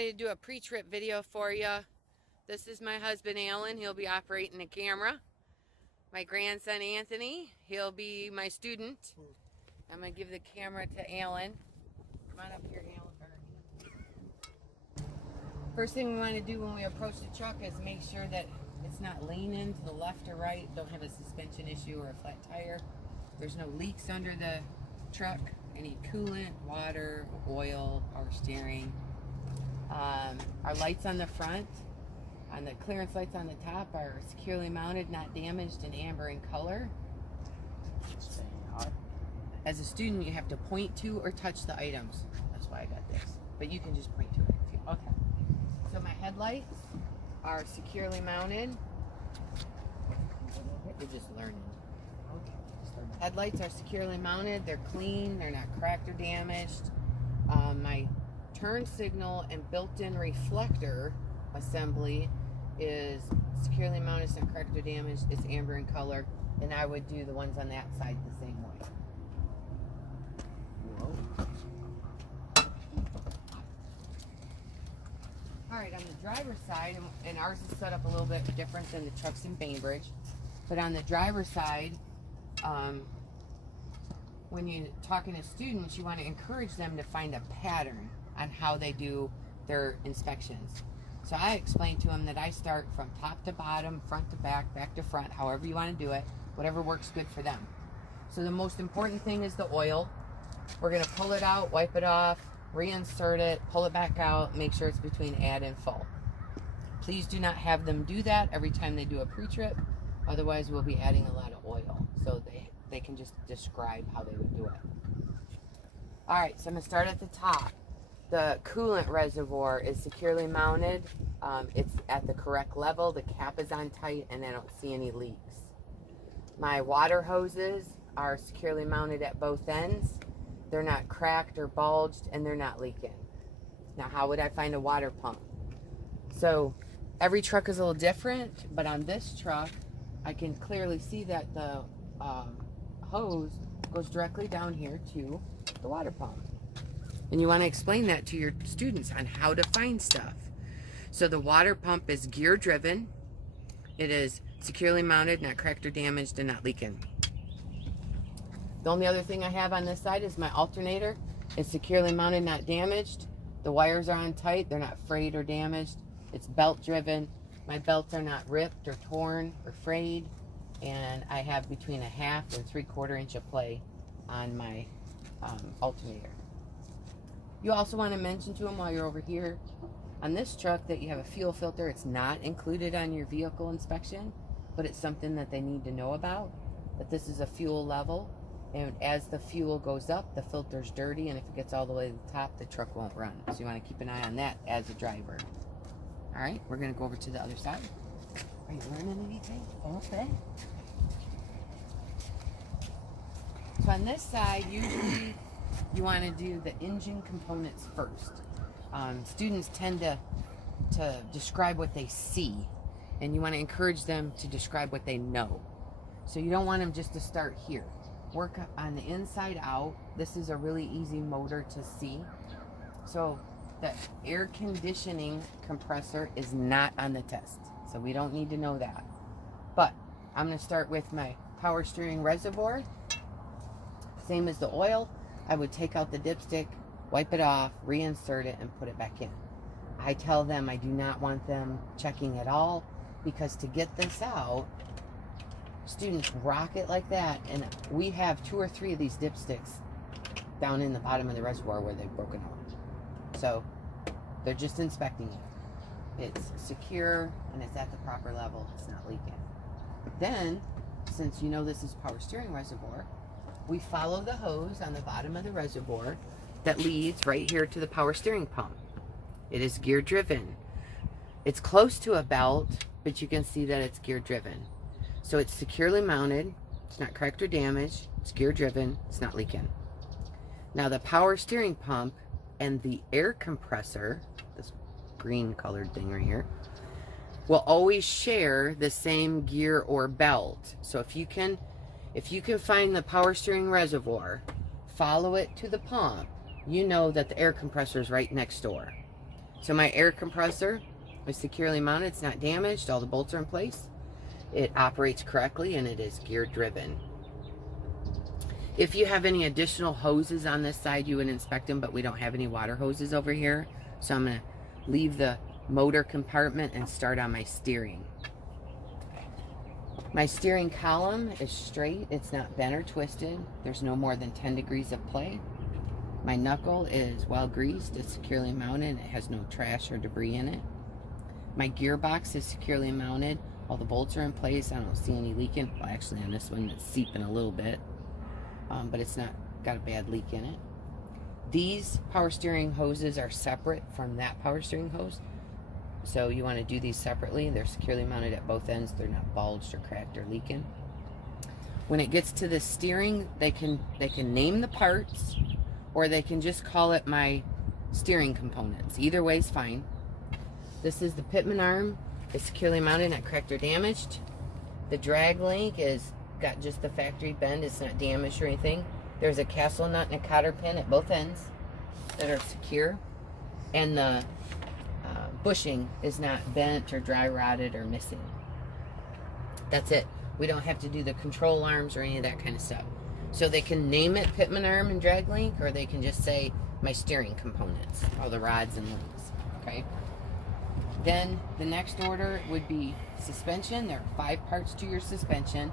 To do a pre-trip video for you. This is my husband Alan. He'll be operating the camera. My grandson Anthony. He'll be my student. I'm going to give the camera to Alan. Come on up here, Alan. First thing we want to do when we approach the truck is make sure that it's not leaning to the left or right. Don't have a suspension issue or a flat tire. There's no leaks under the truck. Any coolant, water, oil, power steering. Our lights on the front, on the clearance lights on the top, are securely mounted, not damaged, and amber in color. As a student, you have to point to or touch the items. That's why I got this. But you can just point to it if you want. Okay. So my headlights are securely mounted. You're just learning. Okay. Headlights are securely mounted. They're clean. They're not cracked or damaged. My turn signal and built-in reflector assembly is securely mounted, it's not cracked or damaged, it's amber in color, and I would do the ones on that side the same way. Whoa. Alright, on the driver's side, and ours is set up a little bit different than the trucks in Bainbridge, but on the driver's side, when you're talking to students, you want to encourage them to find a pattern on how they do their inspections. So I explain to them that I start from top to bottom, front to back, back to front, however you want to do it, whatever works good for them. So the most important thing is the oil. We're going to pull it out, wipe it off, reinsert it, pull it back out, make sure it's between add and full. Please do not have them do that every time they do a pre-trip, otherwise we'll be adding a lot of oil. So they can just describe how they would do it. Alright, so I'm going to start at the top. The coolant reservoir is securely mounted. It's at the correct level. The cap is on tight and I don't see any leaks. My water hoses are securely mounted at both ends. They're not cracked or bulged and they're not leaking. Now, how would I find a water pump? So every truck is a little different, but on this truck, I can clearly see that the hose goes directly down here to the water pump. And you want to explain that to your students on how to find stuff. So the water pump is gear driven. It is securely mounted, not cracked or damaged, and not leaking. The only other thing I have on this side is my alternator. It's securely mounted, not damaged. The wires are on tight. They're not frayed or damaged. It's belt driven. My belts are not ripped or torn or frayed. And I have between 1/2 and 3/4 inch of play on my alternator. You also want to mention to them while you're over here on this truck that you have a fuel filter. It's not included on your vehicle inspection, but it's something that they need to know about, that this is a fuel level, and as the fuel goes up, the filter's dirty, and if it gets all the way to the top, the truck won't run. So you want to keep an eye on that as a driver. All right, we're going to go over to the other side. Are you learning anything? Okay. So on this side, usually you want to do the engine components first. Students tend to describe what they see, and you want to encourage them to describe what they know. So you don't want them just to start here. Work on the inside out. This is a really easy motor to see. So the air conditioning compressor is not on the test, so we don't need to know that. But I'm going to start with my power steering reservoir. Same as the oil. I would take out the dipstick, wipe it off, reinsert it, and put it back in. I tell them I do not want them checking at all, because to get this out, students rock it like that, and we have 2 or 3 of these dipsticks down in the bottom of the reservoir where they've broken out. So they're just inspecting it. It's secure and it's at the proper level. It's not leaking. Then, since you know this is power steering reservoir, we follow the hose on the bottom of the reservoir that leads right here to the power steering pump. It is gear driven. It's close to a belt, but you can see that it's gear driven. So it's securely mounted, it's not cracked or damaged, it's gear driven, it's not leaking. Now the power steering pump and the air compressor, this green colored thing right here, will always share the same gear or belt. So if you can find the power steering reservoir, follow it to the pump, you know that the air compressor is right next door. So my air compressor is securely mounted. It's not damaged. All the bolts are in place. It operates correctly, and it is gear driven. If you have any additional hoses on this side, you would inspect them, but we don't have any water hoses over here. So I'm going to leave the motor compartment and start on my steering. My steering column is straight. It's not bent or twisted. There's no more than 10 degrees of play. My knuckle is well greased. It's securely mounted. It has no trash or debris in it. My gearbox is securely mounted. All the bolts are in place. I don't see any leaking. Well, actually on this one it's seeping a little bit, but it's not got a bad leak in it. These power steering hoses are separate from that power steering hose. So you want to do these separately. They're securely mounted at both ends. They're not bulged or cracked or leaking. When it gets to the steering, they can name the parts, or they can just call it my steering components. Either way is fine. This is the pitman arm. It's securely mounted, not cracked or damaged. The drag link is got just the factory bend. It's not damaged or anything. There's a castle nut and a cotter pin at both ends that are secure. And the bushing is not bent or dry rotted or missing. That's it. We don't have to do the control arms or any of that kind of stuff. So they can name it pitman arm and drag link, or they can just say my steering components, all the rods and links. Okay. Then the next order would be suspension. There are 5 parts to your suspension.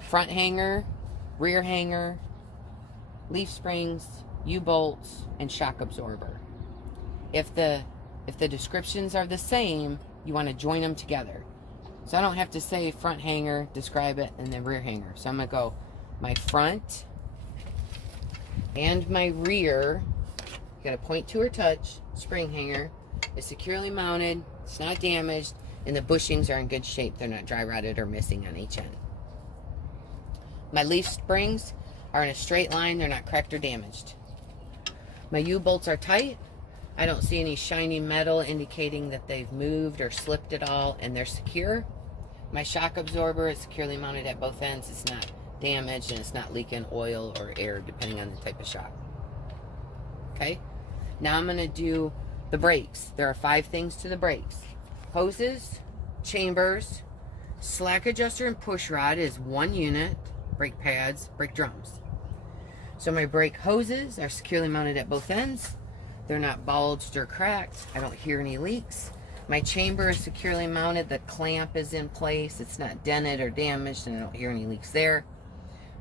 Front hanger, rear hanger, leaf springs, U-bolts, and shock absorber. If the descriptions are the same, you want to join them together. So I don't have to say front hanger, describe it, and then rear hanger. So I'm going to go my front and my rear. You got to point to or touch. Spring hanger is securely mounted. It's not damaged, and the bushings are in good shape. They're not dry rotted or missing on each end. My leaf springs are in a straight line. They're not cracked or damaged. My U-bolts are tight. I don't see any shiny metal indicating that they've moved or slipped at all, and they're secure. My shock absorber is securely mounted at both ends. It's not damaged, and it's not leaking oil or air, depending on the type of shock. Okay? Now I'm going to do the brakes. There are 5 things to the brakes. Hoses, chambers, slack adjuster and push rod is 1 unit. Brake pads, brake drums. So my brake hoses are securely mounted at both ends. They're not bulged or cracked. I don't hear any leaks. My chamber is securely mounted. The clamp is in place. It's not dented or damaged, and I don't hear any leaks there.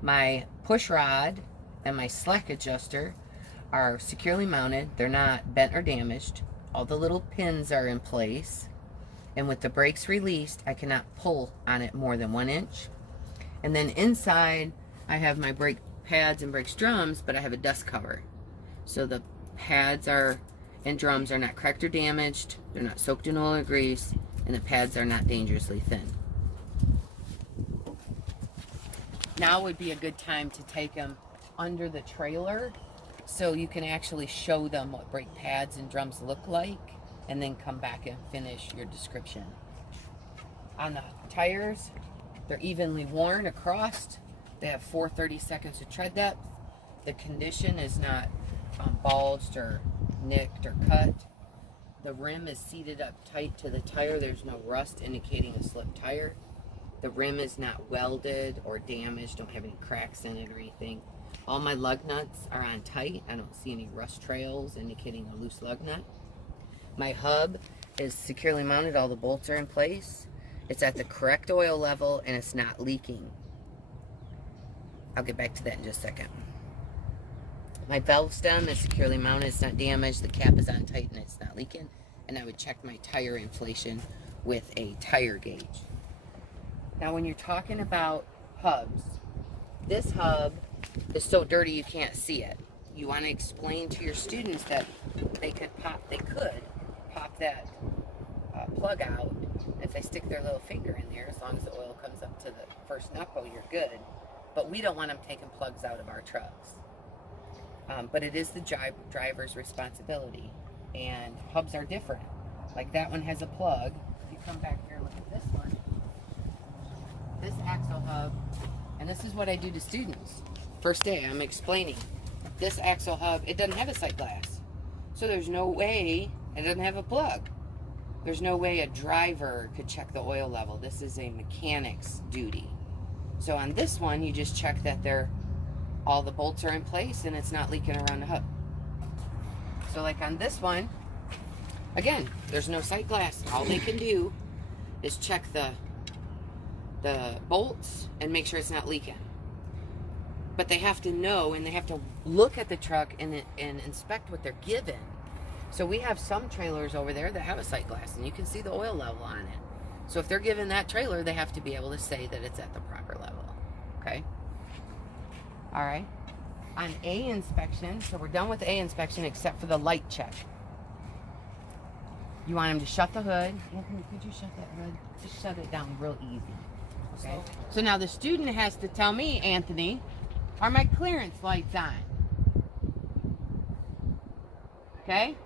My push rod and my slack adjuster are securely mounted. They're not bent or damaged. All the little pins are in place. And with the brakes released, I cannot pull on it more than 1 inch. And then inside, I have my brake pads and brakes drums, but I have a dust cover. So the pads and drums are not cracked or damaged. They're not soaked in oil or grease, and the pads are not dangerously thin. Now would be a good time to take them under the trailer so you can actually show them what brake pads and drums look like, and then come back and finish your description. On the tires, they're evenly worn across. They have 4/32 of tread depth. The condition is not bulged or nicked or cut. The rim is seated up tight to the tire. There's no rust indicating a slipped tire. The rim is not welded or damaged. Don't have any cracks in it or anything. All my lug nuts are on tight. I don't see any rust trails indicating a loose lug nut. My hub is securely mounted. All the bolts are in place. It's at the correct oil level, and it's not leaking. I'll get back to that in just a second. My valve stem is securely mounted. It's not damaged. The cap is on tight, and it's not leaking. And I would check my tire inflation with a tire gauge. Now, when you're talking about hubs, this hub is so dirty you can't see it. You want to explain to your students that they could pop that plug out. If they stick their little finger in there, as long as the oil comes up to the first knuckle, you're good. But we don't want them taking plugs out of our trucks. But it is the driver's responsibility. And hubs are different. Like that one has a plug. If you come back here, look at this one. This axle hub, and this is what I do to students. First day, I'm explaining. This axle hub, it doesn't have a sight glass. So there's no way, it doesn't have a plug. There's no way a driver could check the oil level. This is a mechanic's duty. So on this one, you just check that all the bolts are in place and it's not leaking around the hub. So like on this one, again, there's no sight glass. All they can do is check the bolts and make sure it's not leaking. But they have to know, and they have to look at the truck and inspect what they're given. So we have some trailers over there that have a sight glass, and you can see the oil level on it. So if they're given that trailer, they have to be able to say that it's at the proper level. Okay? All right. On A inspection, so we're done with A inspection except for the light check. You want them to shut the hood. Anthony, could you shut that hood? Just shut it down real easy. Okay? So now the student has to tell me, Anthony, are my clearance lights on? Okay?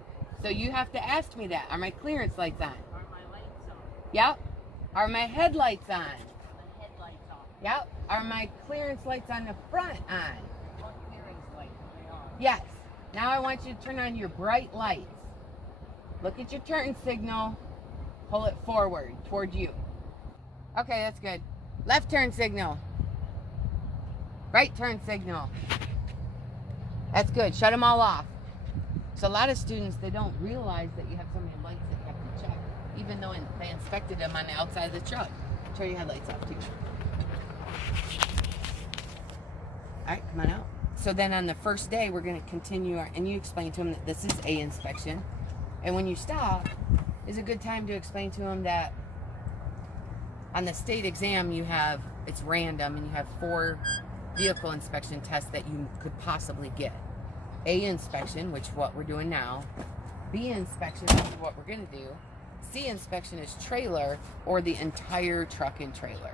So you have to ask me that. Are my clearance lights on? Are my lights on? Yep. Are my headlights on? Are the headlights on? Yep. Are my clearance lights on the front on? What clearance light? They are. Yes. Now I want you to turn on your bright lights. Look at your turn signal. Pull it forward toward you. Okay, that's good. Left turn signal. Right turn signal. That's good. Shut them all off. So a lot of students, they don't realize that you have so many lights that you have to check, even though they inspected them on the outside of the truck. Turn your headlights off too. All right, come on out. So then on the first day, we're going to continue, and you explain to them that this is A inspection. And when you stop, is a good time to explain to them that on the state exam, it's random, and you have 4 vehicle inspection tests that you could possibly get. A inspection, which is what we're doing now. B inspection, which is what we're going to do. C inspection is trailer or the entire truck and trailer.